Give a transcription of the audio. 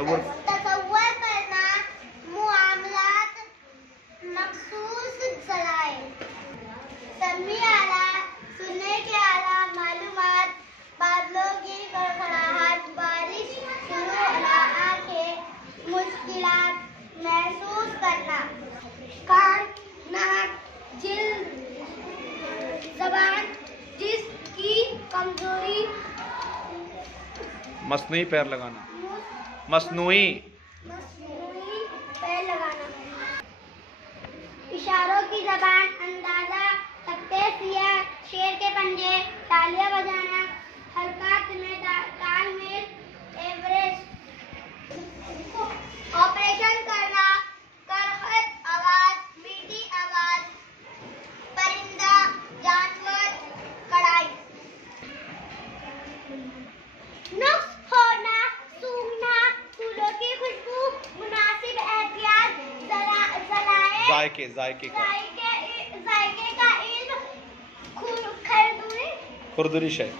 तसव्वुर करना, मुआमलात मखसूस सलाह, समी आला, सुनने के आला, मालूमात, बादलों की खड़खड़ाहट, बारिश शुरू होना, आंखें, मुश्किलात महसूस करना, कान, नाक, जिल्द, ज़बान, जिसकी कमजोरी, मसनूई पैर लगाना, मसनूई पैर लगाना, इशारों की ज़बान, अंदाजा, तख्ते सियाह, शेर के पंजे, तालियां बजाना, हरकत में तालमेल, एवरेज, ऑपरेशन करना, करहत आवाज, मीठी आवाज, परिंदा, जानवर, कढ़ाई, नुक्स होना, सूंघना, फूलों की खुशबू, मुनासिब एहतियात, जायके जायके का इल्म, खुरदुरी खुरदुरी शय।